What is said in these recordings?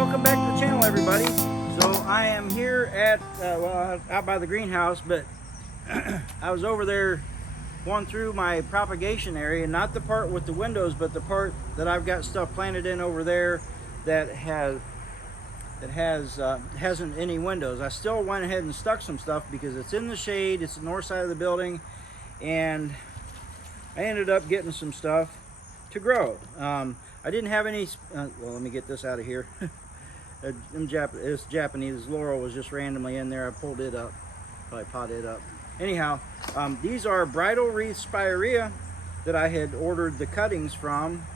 welcome back to the channel, everybody. So I am here at out by the greenhouse, but I was over there going through my propagation area, not the part with the windows, but the part that I've got stuff planted in over there that hasn't any windows. I still went ahead and stuck some stuff because it's in the shade, it's the north side of the building, and I ended up getting some stuff to grow. I didn't have any, well, let me get this out of here. It's Japanese. Laurel was just randomly in there. I pulled it up, probably potted it up. Anyhow, these are Bridal Wreath Spirea that I had ordered the cuttings from,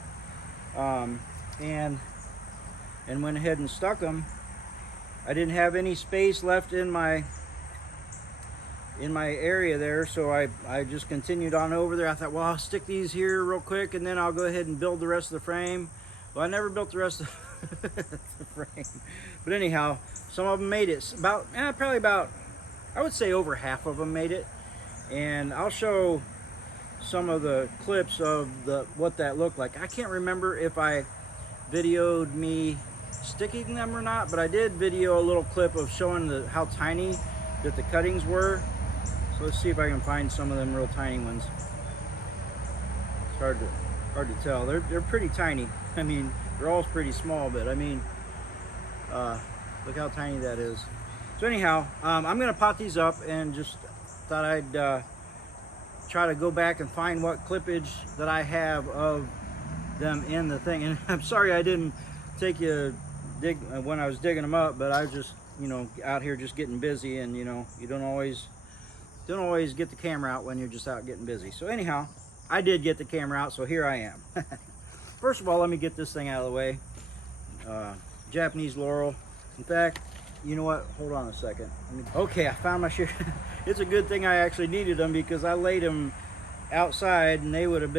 and went ahead and stuck them. I didn't have any space left in my area there, so I just continued on over there. I thought, well, I'll stick these here real quick and then I'll go ahead and build the rest of the frame. Well, I never built the rest of the frame, but anyhow, some of them made it. Probably about, I would say over half of them made it, and I'll show some of the clips of what that looked like. I can't remember if I videoed me sticking them or not, but I did video a little clip of showing how tiny that the cuttings were. So let's see if I can find some of them real tiny ones. It's hard to tell. They're pretty tiny. I mean, they're all pretty small, but I mean, look how tiny that is. So anyhow, I'm gonna pot these up, and just thought I'd try to go back and find what clippage that I have of them in the thing. And I'm sorry I didn't take you when I was digging them up, but I was just, you know, out here just getting busy, and you know, you don't always get the camera out when you're just out getting busy. So anyhow, I did get the camera out, so here I am. First of all, let me get this thing out of the way. Japanese Laurel. In fact, you know what? Hold on a second. Okay, I found my shears. It's a good thing I actually needed them, because I laid them outside and they would have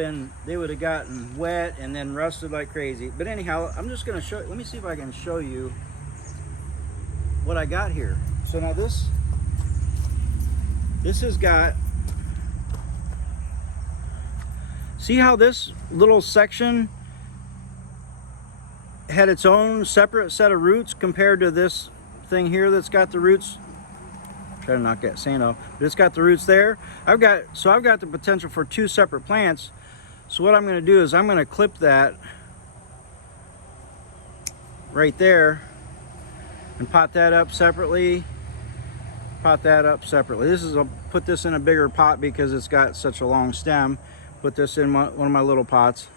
gotten wet and then rusted like crazy. But anyhow, I'm just gonna show. Let me see if I can show you what I got here. So now this has got, see how this little section had its own separate set of roots compared to this thing here that's got the roots. Try to knock that sand off, but it's got the roots there. I've got the potential for two separate plants. So what I'm going to do is I'm going to clip that right there and pot that up separately. Pot that up separately. I'll put this in a bigger pot because it's got such a long stem. Put this in one of my little pots,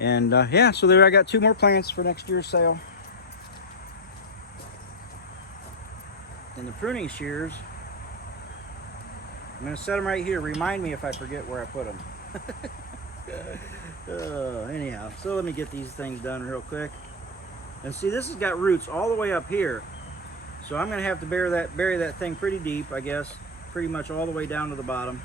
and yeah, so there I got two more plants for next year's sale. And the pruning shears, I'm going to set them right here. Remind me if I forget where I put them. Anyhow, so let me get these things done real quick. And see, this has got roots all the way up here. So I'm going to have to bury that thing pretty deep, I guess. Pretty much all the way down to the bottom.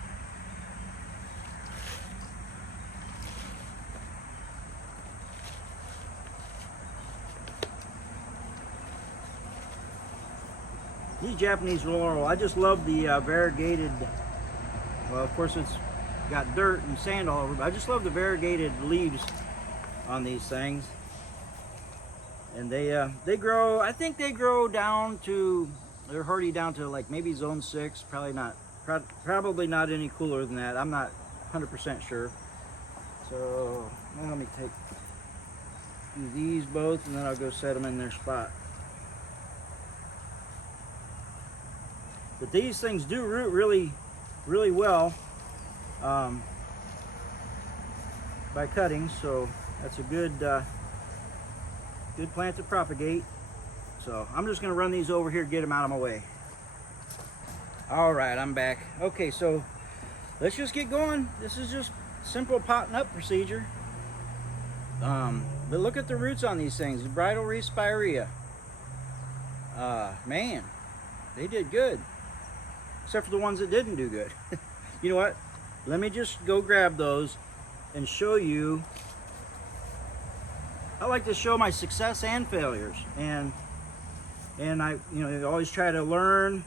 These Japanese Laurel, I just love the variegated, well, of course it's got dirt and sand all over, but I just love the variegated leaves on these things. And they grow, I think they grow down to, they're hardy down to like maybe zone 6, probably not any cooler than that. I'm not 100% sure. So well, let me do these both, and then I'll go set them in their spot. But these things do root really, really well by cutting, so that's a good plant to propagate. So I'm just going to run these over here, get them out of my way. All right, I'm back. Okay, so let's just get going. This is just simple potting up procedure. But look at the roots on these things. The Bridal Wreath Spirea. Man, they did good. Except for the ones that didn't do good. You know what? Let me just go grab those and show you. I like to show my success and failures, and I, you know, always try to learn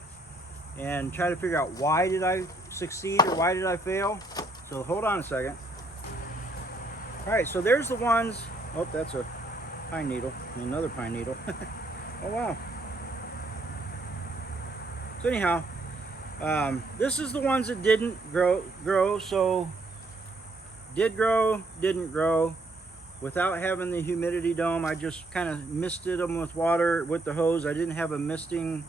and try to figure out why did I succeed or why did I fail. So hold on a second. All right, so there's the ones. Oh, that's a pine needle, another pine needle. Oh wow. So anyhow, this is the ones that didn't grow. So did grow, didn't grow. Without having the humidity dome, I just kind of misted them with water with the hose. I didn't have a misting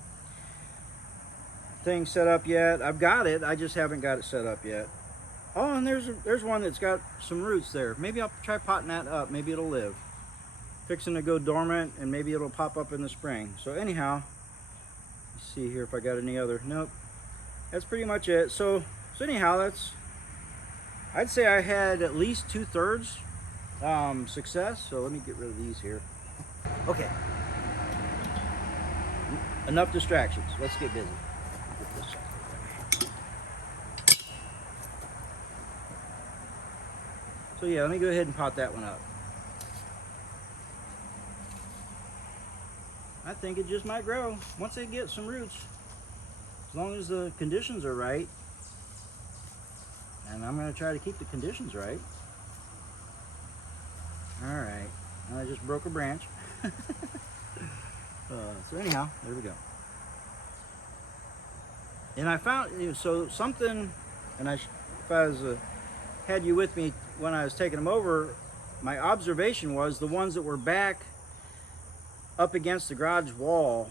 thing set up yet. I've got it, I just haven't got it set up yet. Oh, and there's one that's got some roots there. Maybe I'll try potting that up. Maybe it'll live. Fixing to go dormant, and maybe it'll pop up in the spring. So anyhow, let's see here if I got any other. Nope. That's pretty much it. So anyhow, I'd say I had at least 2/3 success. So let me get rid of these here. Okay. Enough distractions. Let's get busy. Get this. So yeah, let me go ahead and pot that one up. I think it just might grow once they get some roots, as long as the conditions are right. And I'm going to try to keep the conditions right. All right, I just broke a branch. So anyhow, there we go. And I found, so something, and if I was had you with me when I was taking them over, my observation was the ones that were back up against the garage wall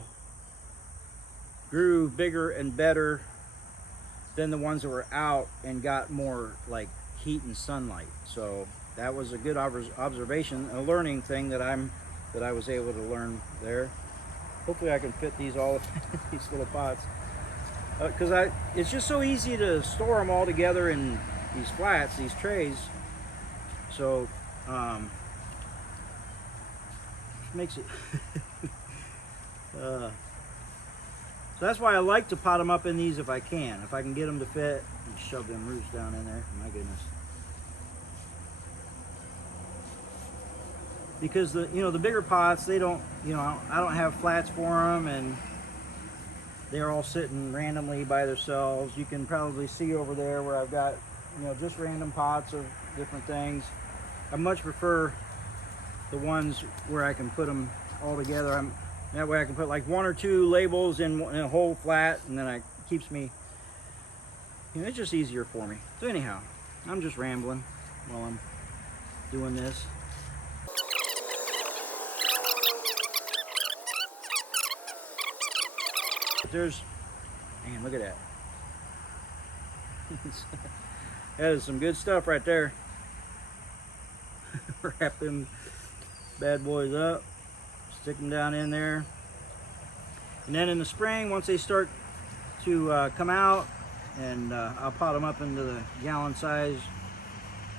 grew bigger and better than the ones that were out and got more like heat and sunlight. So that was a good observation, a learning thing that I was able to learn there. Hopefully I can fit these all these little pots, because it's just so easy to store them all together in these flats, these trays. So makes it so that's why I like to pot them up in these if I can get them to fit. And shove them roots down in there. My goodness. Because the bigger pots, they don't, I don't have flats for them, and they're all sitting randomly by themselves. You can probably see over there where I've got just random pots of different things. I much prefer the ones where I can put them all together. That way I can put like 1 or 2 labels in a whole flat, and then it keeps me, it's just easier for me. So anyhow, I'm just rambling while I'm doing this. Man, look at that. That is some good stuff right there. Wrap them bad boys up, stick them down in there, and then in the spring, once they start to come out, and I'll pot them up into the gallon size,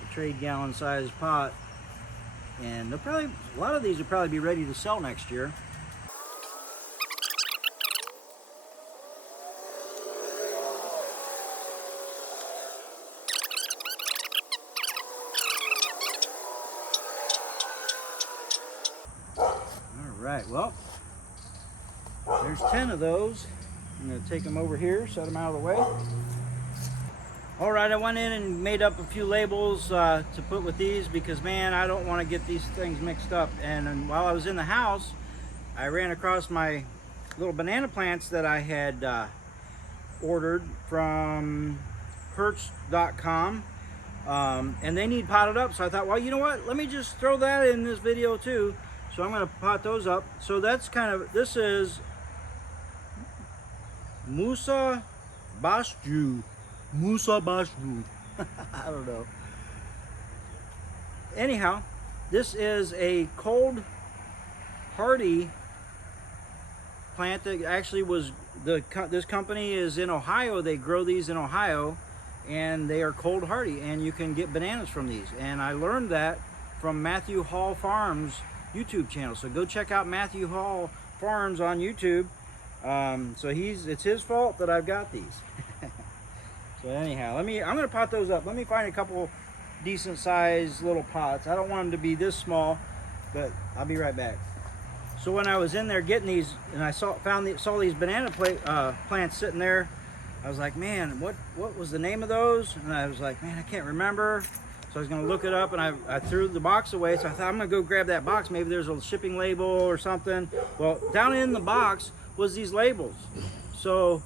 the trade gallon size pot, and a lot of these will probably be ready to sell next year. Right, well, there's 10 of those. I'm going to take them over here, set them out of the way. All right, I went in and made up a few labels to put with these, because man, I don't want to get these things mixed up. And while I was in the house, I ran across my little banana plants that I had ordered from Hertz.com, and they need potted up. So I thought, well, you know what, let me just throw that in this video too. So I'm going to pot those up. So that's this is Musa Basju. I don't know. Anyhow, this is a cold hardy plant that actually was, this company is in Ohio. They grow these in Ohio, and they are cold hardy, and you can get bananas from these. And I learned that from Matthew Hall Farms YouTube channel. So go check out Matthew Hall Farms on YouTube. So it's his fault that I've got these. So anyhow, I'm going to pot those up. Let me find a couple decent sized little pots. I don't want them to be this small, but I'll be right back. So when I was in there getting these, and I saw these banana plants sitting there, I was like, man, what was the name of those? And I was like, man, I can't remember. So I was gonna look it up, and I threw the box away. So I thought I'm gonna go grab that box. Maybe there's a shipping label or something. Well, down in the box was these labels. So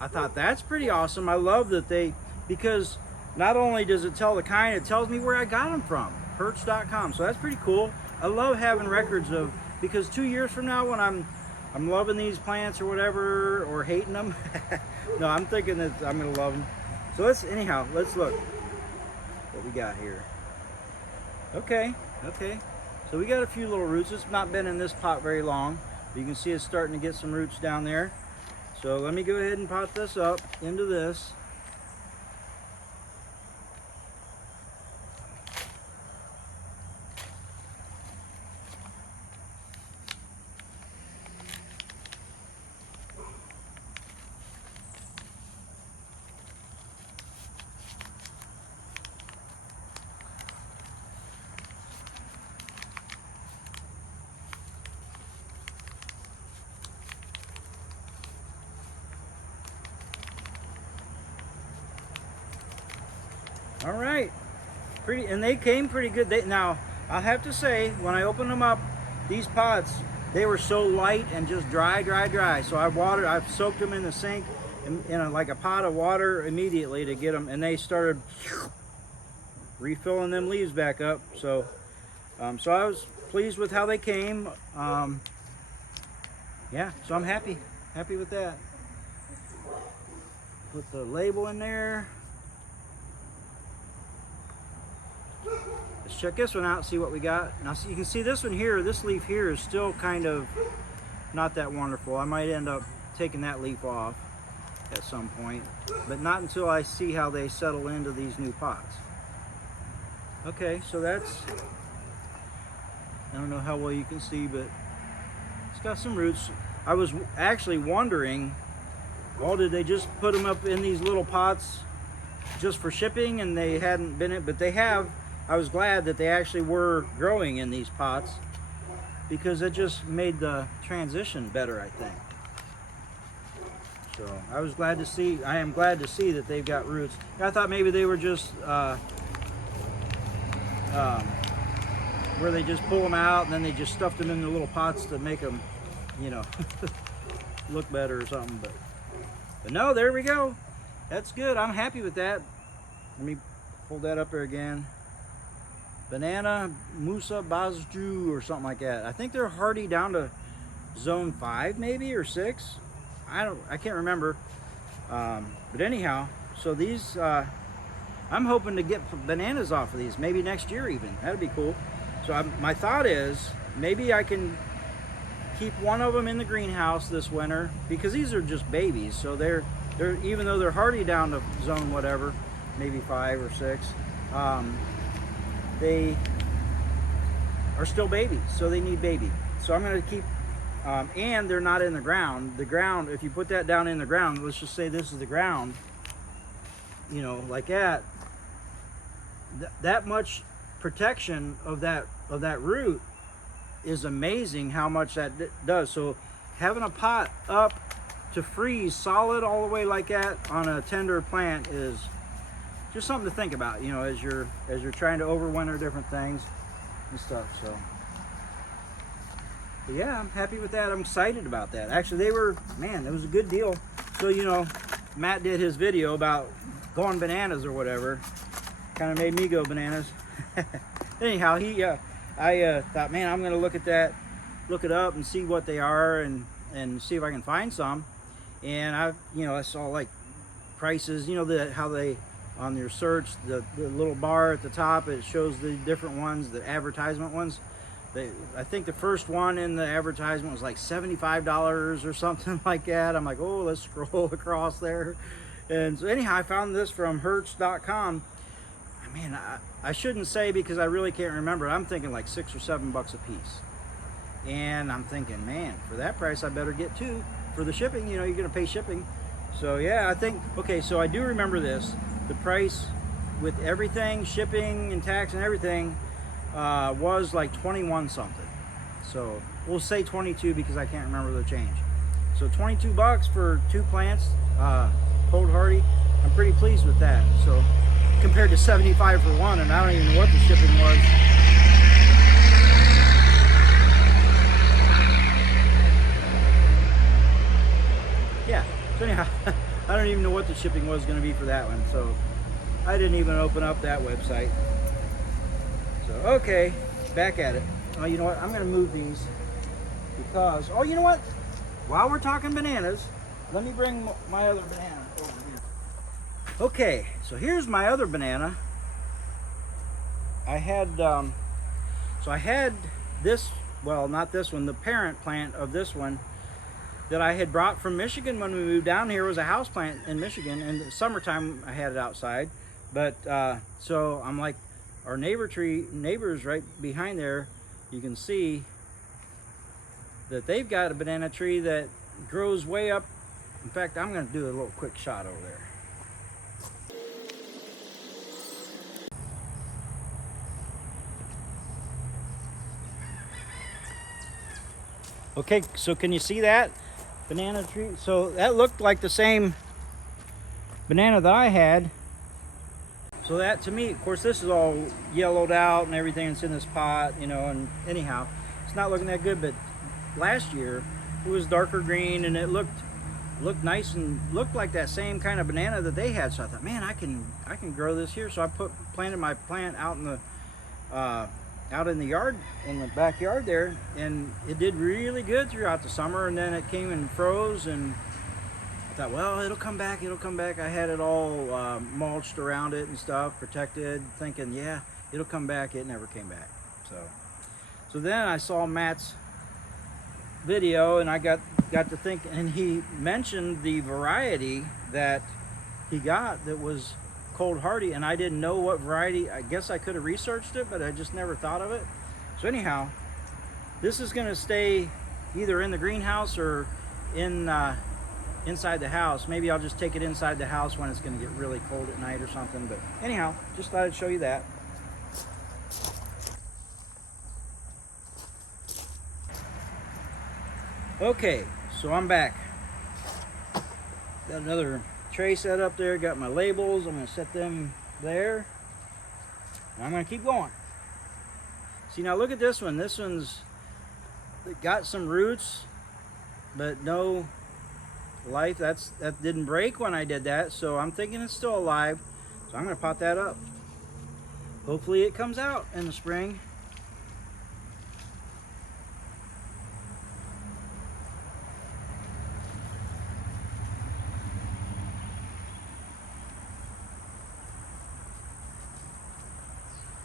I thought that's pretty awesome. I love that because not only does it tell the kind, it tells me where I got them from, Hertz.com. So that's pretty cool. I love having records of, because 2 years from now when I'm loving these plants or whatever, or hating them, no, I'm thinking that I'm gonna love them. So let's look what we got here. Okay. So we got a few little roots. It's not been in this pot very long, but you can see it's starting to get some roots down there. So let me go ahead and pot this up into this. All right, and they came pretty good. Now, I'll have to say, when I opened them up, these pots, they were so light and just dry. So I've soaked them in the sink in like a pot of water immediately to get them, and they started refilling them leaves back up. So, so I was pleased with how they came. Yeah, so I'm happy with that. Put the label in there. Let's check this one out, see what we got. Now you can see this one here, this leaf here is still kind of not that wonderful. I might end up taking that leaf off at some point, but not until I see how they settle into these new pots. Okay, so that's, I don't know how well you can see, but it's got some roots. I was actually wondering, well, did they just put them up in these little pots just for shipping and they hadn't been in, but they have. I was glad that they actually were growing in these pots, because it just made the transition better, I think. So I am glad to see that they've got roots. I thought maybe they were just where they just pull them out and then they just stuffed them in the little pots to make them, you know, look better or something. But no, there we go. That's good. I'm happy with that. Let me pull that up there again. Banana Musa Bazju or something like that. I think they're hardy down to zone 5 maybe, or 6. I can't remember. But anyhow, so these I'm hoping to get bananas off of these maybe next year even. That'd be cool. So my thought is maybe I can keep one of them in the greenhouse this winter, because these are just babies. So they're even though they're hardy down to zone whatever, maybe 5 or 6, they are still babies, so they need baby. So I'm going to keep, and they're not in the ground. The ground, if you put that down in the ground, let's just say this is the ground, you know, like that, that much protection of that root is amazing how much that does. So having a pot up to freeze solid all the way like that on a tender plant is just something to think about, you know, as you're trying to overwinter different things and stuff. So but yeah, I'm happy with that. I'm excited about that. Actually, it was a good deal. So, you know, Matt did his video about going bananas or whatever. Kind of made me go bananas. Anyhow, I thought, man, I'm gonna look at that, look it up and see what they are, and see if I can find some. And I saw like prices, you know, how they, on your search, the little bar at the top, it shows the different ones, the advertisement ones. I think the first one in the advertisement was like $75 or something like that. I'm like, oh, let's scroll across there. And so anyhow, I found this from Hertz.com. I mean, I shouldn't say because I really can't remember. I'm thinking like $6 or $7 a piece. And I'm thinking, man, for that price, I better get 2 for the shipping. You know, you're going to pay shipping. So yeah, I think, okay, so I do remember this. The price with everything, shipping and tax and everything, was like 21 something. So we'll say 22 because I can't remember the change. So 22 bucks for 2 plants, cold hardy. I'm pretty pleased with that. So compared to 75 for one, and I don't even know what the shipping was. Yeah, so anyhow, I don't even know what the shipping was going to be for that one, so I didn't even open up that website. So, okay, back at it. Oh, you know what? I'm going to move these because, oh, you know what? While we're talking bananas, let me bring my other banana over here. Okay, so here's my other banana. I had, so I had this, well, not this one, the parent plant of this one that I had brought from Michigan when we moved down here. It was a house plant in Michigan. In the summertime, I had it outside. But, so I'm like, our neighbors right behind there, you can see that they've got a banana tree that grows way up. In fact, I'm going to do a little quick shot over there. Okay, so can you see that banana tree? So that looked like the same banana that I had. So that, to me, of course, this is all yellowed out and everything. It's in this pot, you know, and anyhow, it's not looking that good. But last year, it was darker green, and it looked nice and looked like that same kind of banana that they had. So I thought, man, I can grow this here. So I planted my plant out in the yard, in the backyard there, and it did really good throughout the summer. And then it came and froze, and I thought, well, it'll come back. I had it all mulched around it and stuff, protected, thinking, yeah, it'll come back. It never came back. So then I saw Matt's video, and I got to think, and he mentioned the variety that he got that was cold hardy, and I didn't know what variety. I guess I could have researched it, but I just never thought of it. So anyhow, this is going to stay either in the greenhouse or inside the house. Maybe I'll just take it inside the house when it's going to get really cold at night or something. But anyhow, just thought I'd show you that. Okay, so I'm back. Got another tray set up there, got my labels. I'm going to set them there, and I'm going to keep going. See, now look at this one. This one's got some roots, but no life. That didn't break when I did that, so I'm thinking it's still alive. So I'm going to pot that up. Hopefully it comes out in the spring.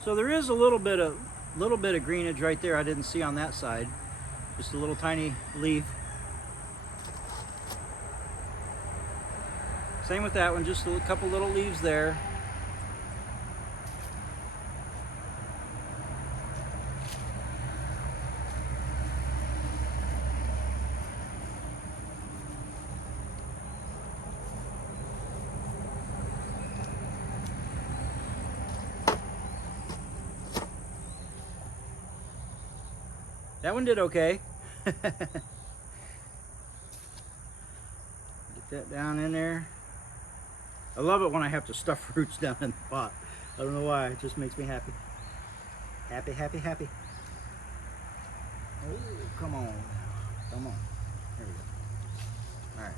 So there is a little bit of greenage right there I didn't see on that side. Just a little tiny leaf. Same with that one, just a couple little leaves there. That one did okay. Get that down in there. I love it when I have to stuff roots down in the pot. I don't know why, it just makes me happy. Happy, happy, happy. Oh, come on. Come on. There we go. All right.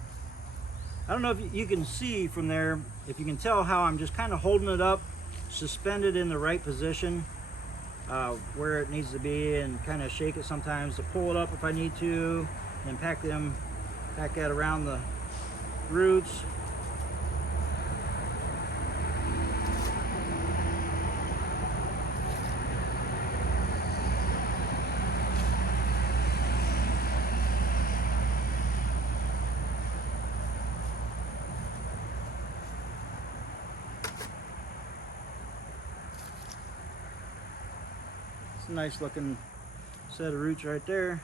I don't know if you can see from there, if you can tell how I'm just kind of holding it up, suspended in the right position. Where it needs to be, and kind of shake it sometimes to pull it up if I need to, and pack that around the roots. It's a nice looking set of roots right there.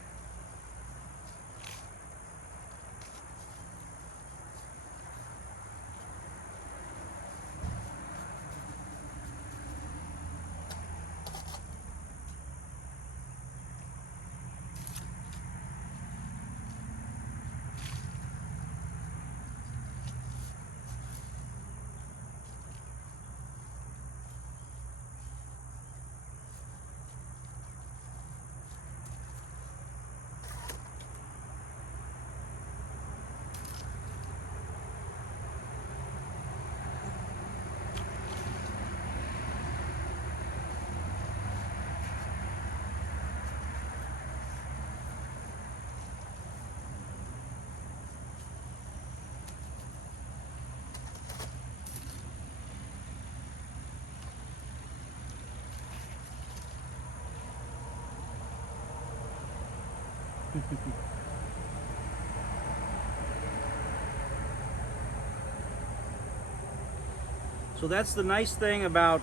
So that's the nice thing about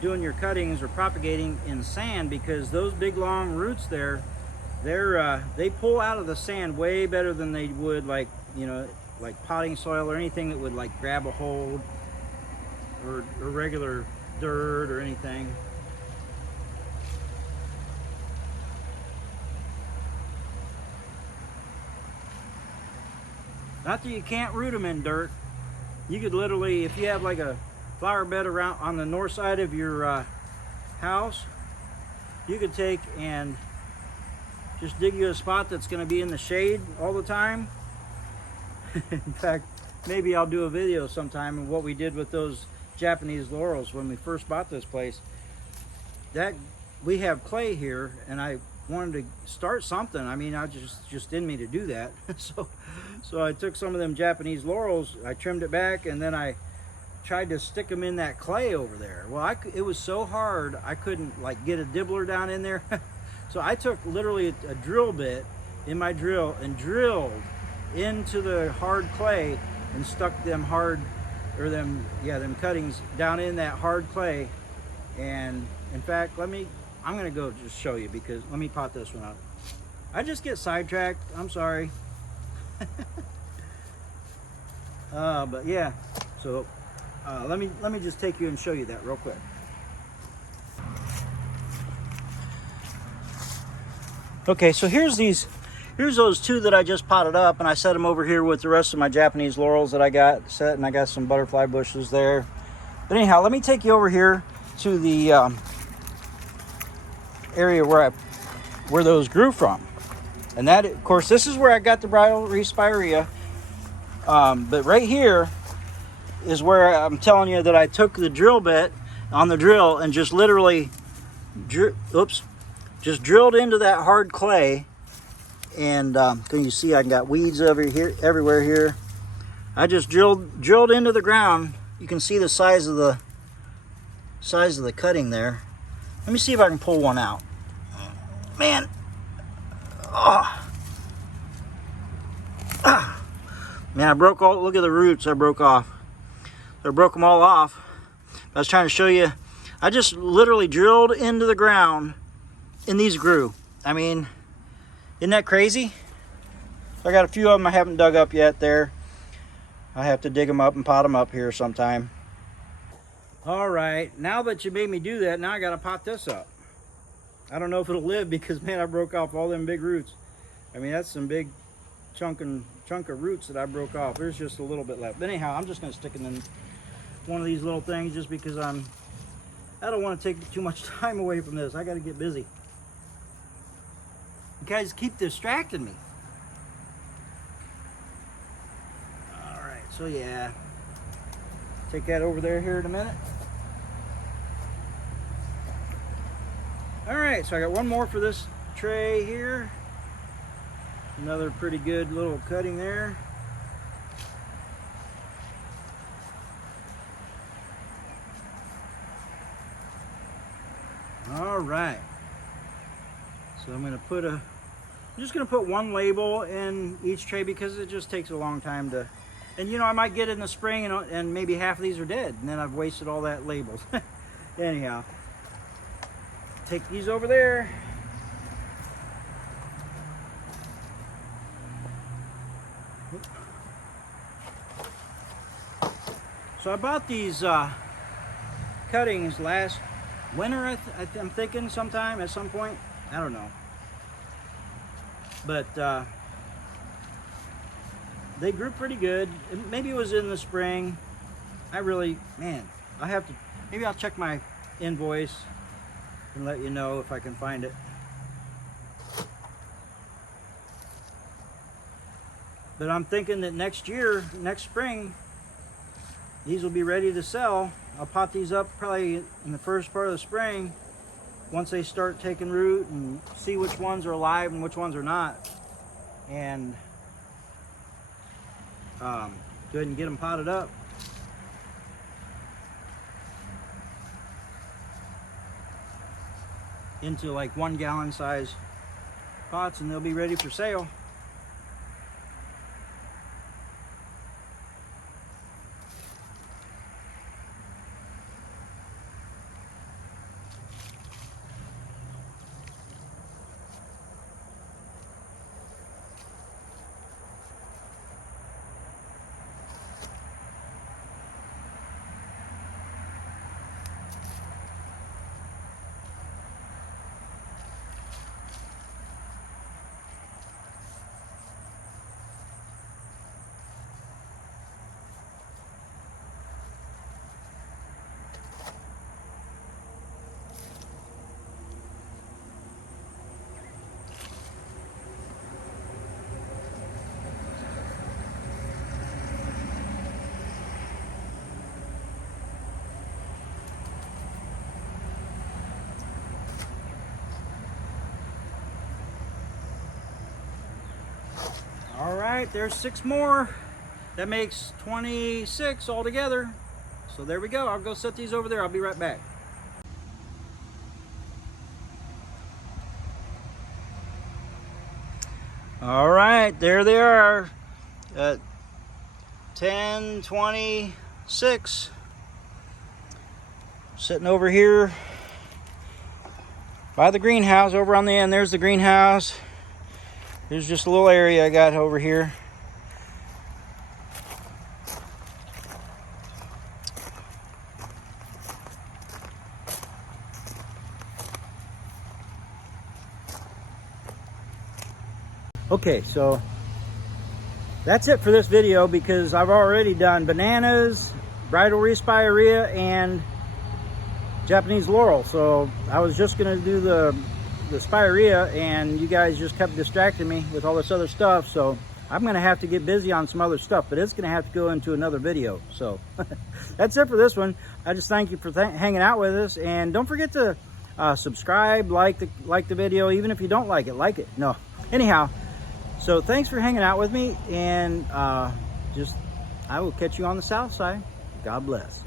doing your cuttings or propagating in sand, because those big long roots there, they pull out of the sand way better than they would like, you know, like potting soil or anything that would like grab a hold, or regular dirt or anything. Not that you can't root them in dirt. You could literally, if you have like a flower bed around on the north side of your house, you could take and just dig you a spot that's going to be in the shade all the time. In fact, maybe I'll do a video sometime of what we did with those Japanese laurels when we first bought this place. That we have clay here, and I wanted to start something. I mean, I just in me to do that. So I took some of them Japanese laurels, I trimmed it back, and then I tried to stick them in that clay over there. Well, it was so hard, I couldn't like get a dibbler down in there. So I took literally a drill bit in my drill and drilled into the hard clay and stuck them them cuttings down in that hard clay. And in fact, I'm gonna go just show you, because let me pot this one out. I just get sidetracked, I'm sorry. But yeah, so let me just take you and show you that real quick. Okay, so here's those two that I just potted up, and I set them over here with the rest of my Japanese laurels that I got set, and I got some butterfly bushes there. But anyhow, let me take you over here to the area where those grew from. And that, of course, this is where I got the Bridal Wreath Spirea. But right here is where I'm telling you that I took the drill bit on the drill and just literally, just drilled into that hard clay. And can you see I got weeds over here, everywhere here. I just drilled into the ground. You can see the size of the cutting there. Let me see if I can pull one out. Man, man, I broke all. Look at the roots I broke off. I broke them all off. I was trying to show you. I just literally drilled into the ground, and these grew. I mean, isn't that crazy? I got a few of them I haven't dug up yet there. I have to dig them up and pot them up here sometime. All right, now that you made me do that, now I gotta pot this up. I don't know if it'll live, because man, I broke off all them big roots. I mean, that's some big chunk of roots that I broke off. There's just a little bit left. But anyhow, I'm just gonna stick it in one of these little things, just because I don't want to take too much time away from this. I gotta get busy. You guys keep distracting me. All right, so yeah, take that over there here in a minute. All right, so I got one more for this tray here. Another pretty good little cutting there. All right. So I'm just gonna put one label in each tray, because it just takes a long time to, and you know, I might get it in the spring and maybe half of these are dead, and then I've wasted all that labels. Anyhow, take these over there. So I bought these cuttings last winter, I'm thinking sometime, at some point. I don't know. But they grew pretty good. Maybe it was in the spring. Man, maybe I'll check my invoice and let you know if I can find it. But I'm thinking that next spring, these will be ready to sell. I'll pot these up probably in the first part of the spring, once they start taking root, and see which ones are alive and which ones are not. And go ahead and get them potted up. Into like 1 gallon size pots and they'll be ready for sale. All right, there's 6 more. That makes 26 altogether. So there we go. I'll go set these over there. I'll be right back. All right, there they are. 10, 26. Sitting over here by the greenhouse over on the end. There's the greenhouse. There's just a little area I got over here. Okay, so that's it for this video because I've already done bananas, Bridal Wreath Spirea, and Japanese Laurel. So I was just gonna do the Spirea, and you guys just kept distracting me with all this other stuff, so I'm gonna have to get busy on some other stuff, but it's gonna have to go into another video. So that's it for this one. I just thank you for hanging out with us, and don't forget to subscribe, like the video. Even if you don't like it. No, anyhow, so thanks for hanging out with me, and I will catch you on the south side. God bless.